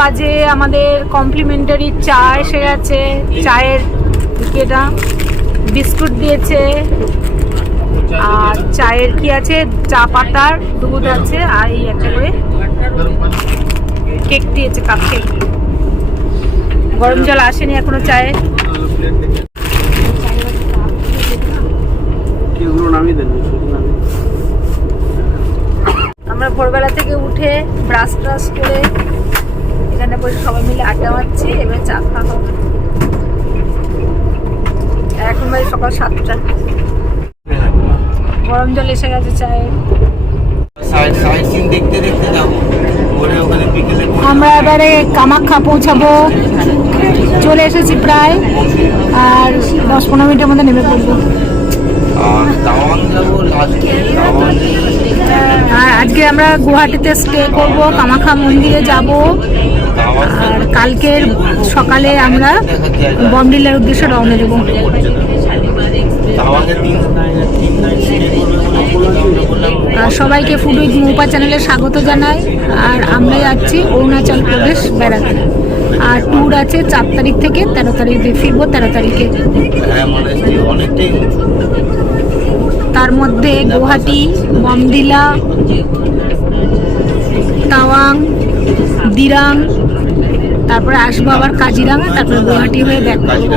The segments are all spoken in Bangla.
বাজে আমাদের কমপ্লিমেন্টারি চা এসে গেছে। চায়ের এটা বিস্কুট দিয়েছে, আর চায়ের কি আছে, চা পাতার দুধ আছে, আর এই একটা করে কেক দিয়েছে, কাপ কেক। গরম জল আসেনি এখনো চায়ে। আমরা ভোরবেলা থেকে উঠে ব্রাশ ট্রাশ করে এখানে বসে সবাই মিলে আড্ডা মারছি, এবার চা খাওয়া হবে। এখন বাজে সকাল 7টা। গরম জল এসে গেছে চায়ে। আমরা এবারে কামাখ্যা পৌঁছাবো, চলে এসেছি প্রায়, আর 10-15 মিনিটের মধ্যে নেমে পড়বো। আজকে আমরা গুয়াহাটিতে স্টে করব, কামাখ্যা মন্দিরে যাব, আর কালকের সকালে আমরা বমডিলার উদ্দেশ্যে রওনা দেব। আর সবাইকে ফুড উইথ মৌপা চ্যানেলে স্বাগত জানাই। আর আমরা যাচ্ছি অরুণাচল প্রদেশ বেড়াতে, আর ট্যুর আছে 4 তারিখ থেকে 13 তারিখে, ফিরবো 13 তারিখে। তার মধ্যে গুয়াহাটি, বমডিলা, তাওয়াং, দিরাং, তারপরে আসবো আবার কাজিরাঙা, তারপরে গুয়াহাটি হয়ে ব্যাক করবো।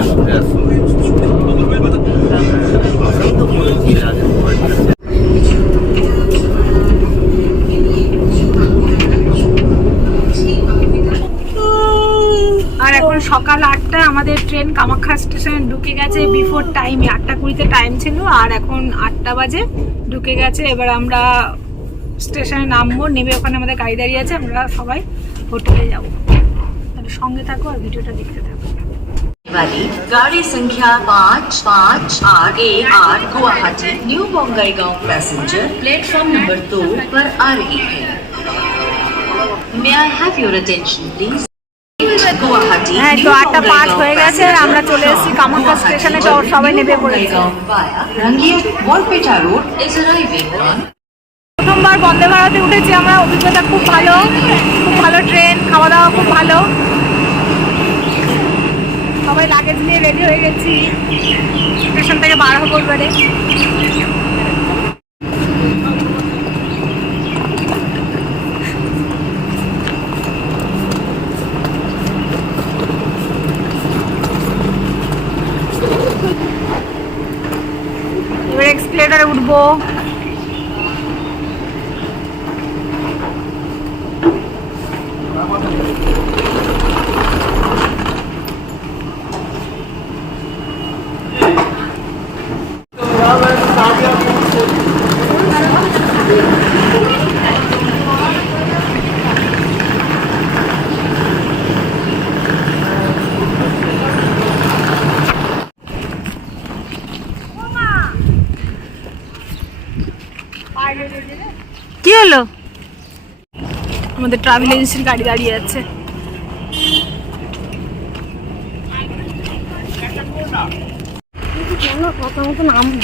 আর এখন সকাল 8টা, আমাদের ট্রেন কামাখ্যা স্টেশনে ঢুকে গেছে বিফোর টাইমে। 8:20-তে টাইম ছিল, আর এখন 8টা বাজে ঢুকে গেছে। এবার আমরা স্টেশনে নামবো, নেমে ওখানে আমাদের গাড়ি দাঁড়িয়ে আছে, আমরা সবাই হোটেলে যাবো। তাহলে সঙ্গে থাকো আর ভিডিওটা দেখতে থাকো। वाली गाड़ी संख्या 5581 Guwahati new Bongaigaon passenger platform number 2 पर आ रही है। May I have your attention please? Guwahati হ্যাঁ, তো 8:05 হয়ে গেছে, আমরা চলে এসেছি কামাখ্যা স্টেশনে। তো সবাই নেমে পড়েছে। रंगीत Barpeta road is arriving on। প্রথমবার বন্দে ভারতে উঠেছি আমরা, অভিজ্ঞতা খুব ভালো, খুব ভালো ট্রেন, খাওয়া দাওয়া খুব ভালো। সবাই লাগেজ নিয়ে রেডি হয়ে গেছি, স্টেশন থেকে বার হবো এবারে। এবার এক্সপ্লেটারে উঠবো। কি হলো? আমাদের ট্রাভেল এজেন্সির গাড়ি দাঁড়িয়ে আছে।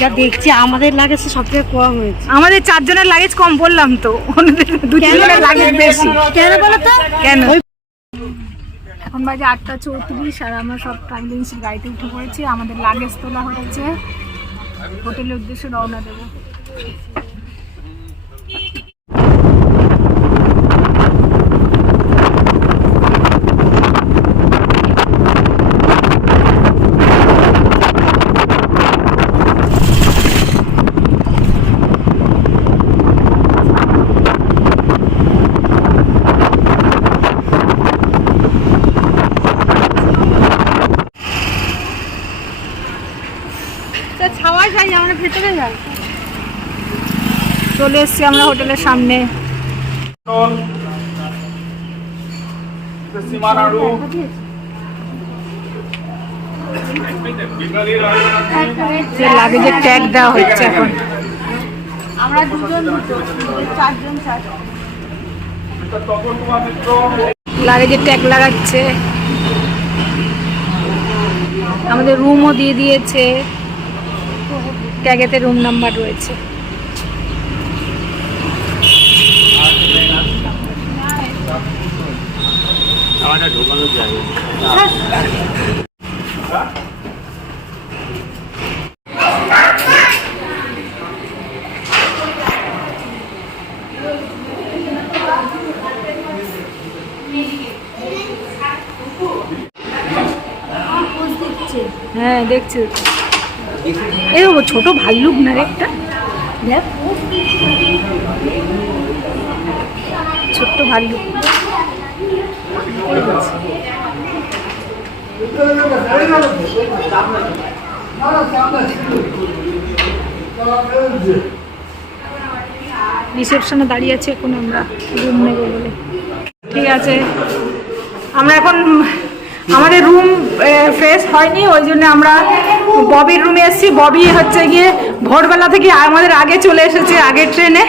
যা দেখছি আমাদের লাগেজ সব থেকে কম হয়েছে। আমাদের 4 জনের লাগেজ কম, বললাম তো, ওনাদের 2-3 জনের লাগেজ বেশি। কেন বলো তো? কেন? এখন বাজে 8:34, আর আমরা সব ট্রাভেল এজেন্সির গাড়িতে উঠে পড়েছি। আমাদের লাগেজ তোলা হয়েছে, হোটেলের উদ্দেশ্যে রওনা দেবো। চলে এসছি আমরা হোটেলের সামনে। লাগেজের ট্যাগ দেওয়া হচ্ছে এখন। আমরা 2 জন 4 জন লাগেজের ট্যাগ লাগাচ্ছে। আমাদের রুমও দিয়ে দিয়েছে, ট্যাগেতে রুম নাম্বার রয়েছে। হ্যাঁ দেখছি। এই ছোট ভাল্লুক না রে একটা, দেখ ছোট্ট ভাল্লুক। রিসেপশনে দাঁড়িয়ে আছি এখন আমরা রুম নেব বলে। ঠিক আছে, আমরা এখন আমাদের রুম ফ্রেশ হয়নি, ওই জন্য আমরা ববির রুমে এসেছি। ববি হচ্ছে গিয়ে ভোরবেলা থেকে আমাদের আগে চলে এসেছে, আগের ট্রেনে।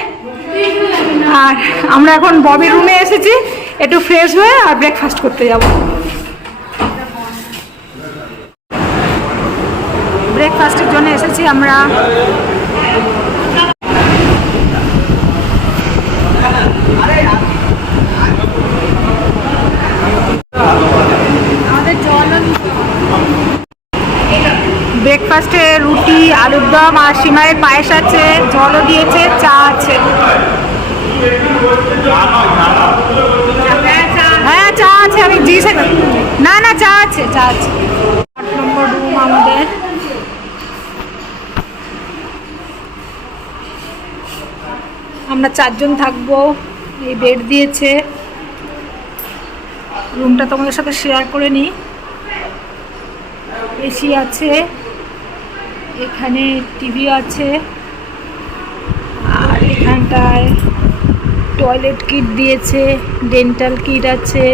আর আমরা এখন ববির রুমে এসেছি একটু ফ্রেশ হয়ে আর ব্রেকফাস্ট করতে যাব। ব্রেকফাস্টের জন্য এসেছি আমরা। ব্রেকফাস্টে রুটি, আলুর দম আর সিমাইয়ের পায়েস আছে, জলও দিয়েছে, চা আছে। হ্যাঁ চা আছে, আমি জিজ্ঞেস না না চা আছে, চা আছে। 8 নম্বর রুম আমাদের। আমরা 4 জন থাকবো। এই বেড দিয়েছে। রুমটা তোমাদের সাথে শেয়ার করে নিই। এসি আছে, এখানে টিভি আছে, আর এখানটায় টয়লেট কিট দিয়েছে, ডেন্টাল কিট আছে,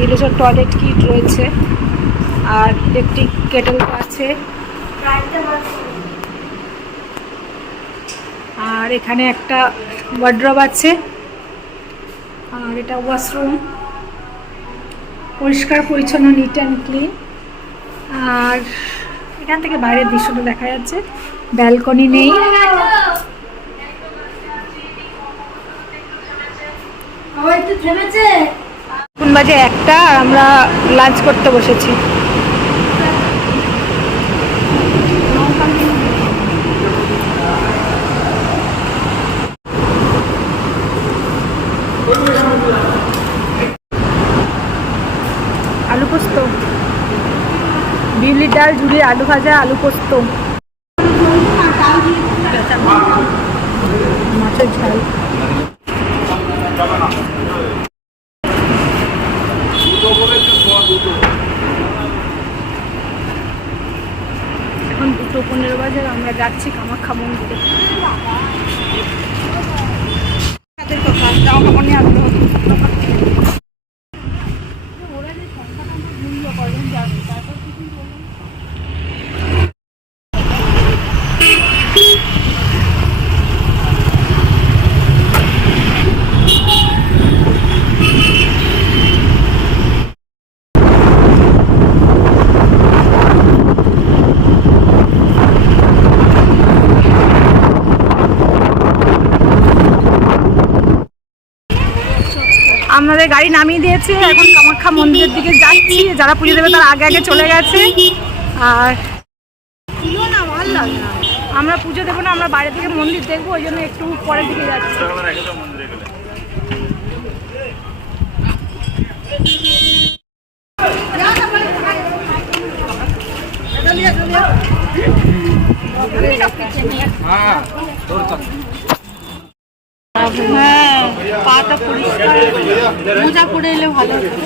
এগুলো সব টয়লেট কিট রয়েছে। আর ইলেকট্রিক কেটল আছে। আর এখানে একটা ওয়ার্ড্রব আছে। আর এটা ওয়াশরুম, পরিষ্কার পরিচ্ছন্ন, নিট অ্যান্ড ক্লিন। আর এখান থেকে বাইরের দৃশ্যটা দেখা যাচ্ছে। ব্যালকনি নেই। এখন বাজে 1টা, আর আমরা লাঞ্চ করতে বসেছি। আলু পোস্ত, বিউলির ডাল, ঝুড়ি, আলু ভাজা, আলু পোস্ত, মাছের ঝাল। এখন 2:15 বাজে, আমরা যাচ্ছি কামাখ্যা মন্দিরে। আমাদের গাড়ি নামিয়ে দিয়েছে, এখন কামাখ্যা মন্দিরের দিকে যাচ্ছি। যারা পুজো দেবে তারা আগে আগে চলে গেছে। আর আমরা পুজো দেবো না, আমরা বাইরে থেকে মন্দির দেখবো, ওই জন্য একটু পরের দিকে যাচ্ছি। হ্যাঁ, পাটা পরিষ্কার, মোজা পরে এলে ভালো হতো।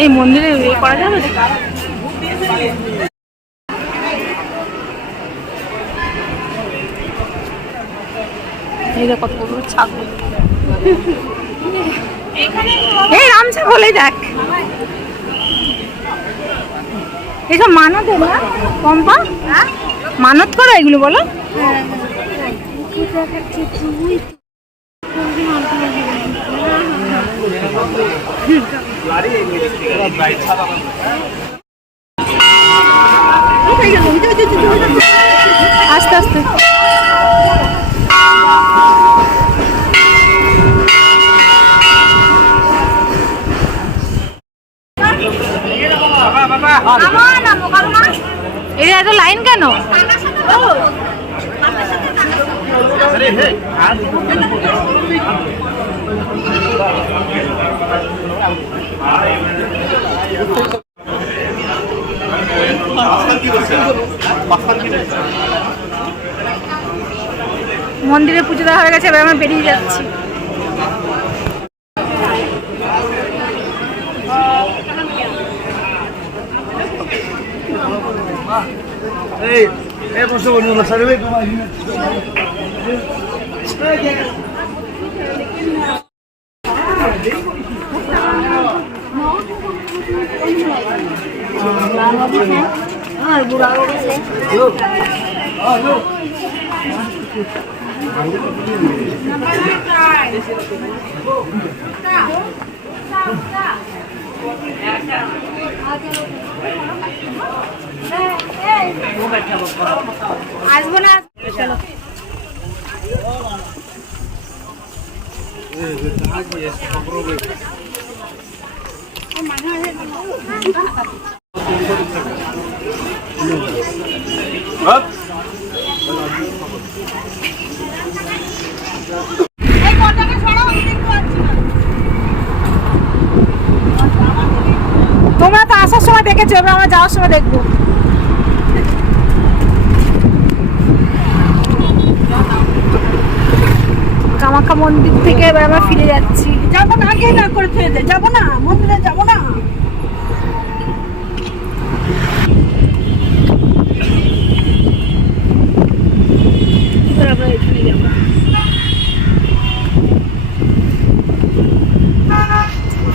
এই মন্দিরে করা যাবে? এই দেখ কত বড় ছাগল। এই রামছা বলে দেখ, এসব মানত না পম্পা, মানত করো এগুলো বলো। আস্তে আস্তে এটা এত লাইন কেন? মন্দিরে পুজো দেওয়া হয়ে গেছে, এবার আমরা বেরিয়ে যাচ্ছি। আসবো না, চলো। তোমরা তো আসার সময় দেখেছো, এবার আমরা যাওয়ার সময় দেখবো। কামাখ্যা মন্দির থেকে এবার আমরা ফিরে যাচ্ছি। যাবো না, আগে না করে ফেলে দে, যাবো না মন্দিরে, যাবো না। আমরা এখানে যাবো।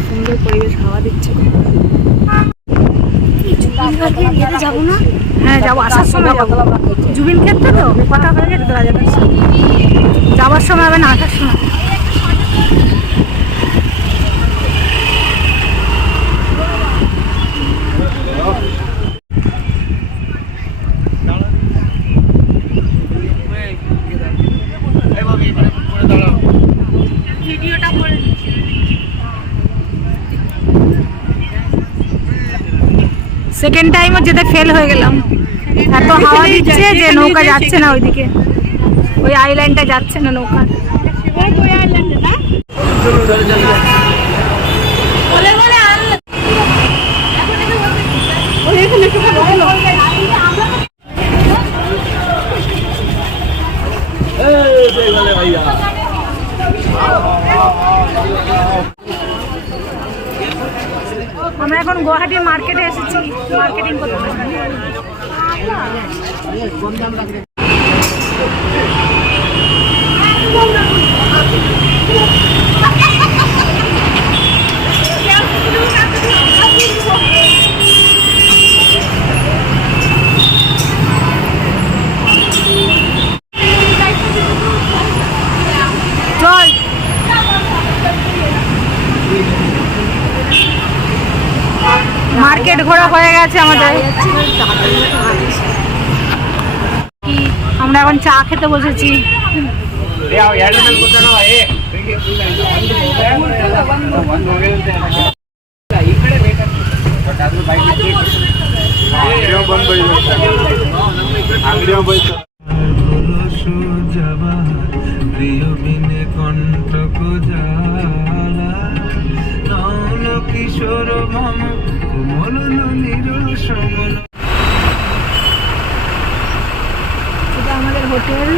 সুন্দর পরিবেশ, হাওয়া দিচ্ছে। যাবো না, হ্যাঁ যাবো, আসার সময় যাবো। জুবিন ক্ষেত্রে তো কথা হয়ে গেছে, তো যাওয়ার সময় হবে না, আসার সময়। সেকেন্ড টাইমও যেতে ফেল হয়ে গেলাম, এত হাওয়া দিচ্ছে যে নৌকা যাচ্ছে না ওইদিকে, ওই আইল্যান্ডটা যাচ্ছে না নৌকা। আমরা এখন গুয়াহাটি মার্কেটে এসেছি মার্কেটিং করতে। চল মার্কেট ঘোরা হয়ে গেছে আমাদের। আমরা এখন চা খেতে বসেছি। কিশোর মম কোমল নিরসমন। এটা আমাদের হোটেল।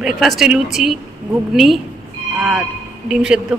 ব্রেকফাস্টে লুচি, ঘুগনি আর ডিম সেদ্ধ।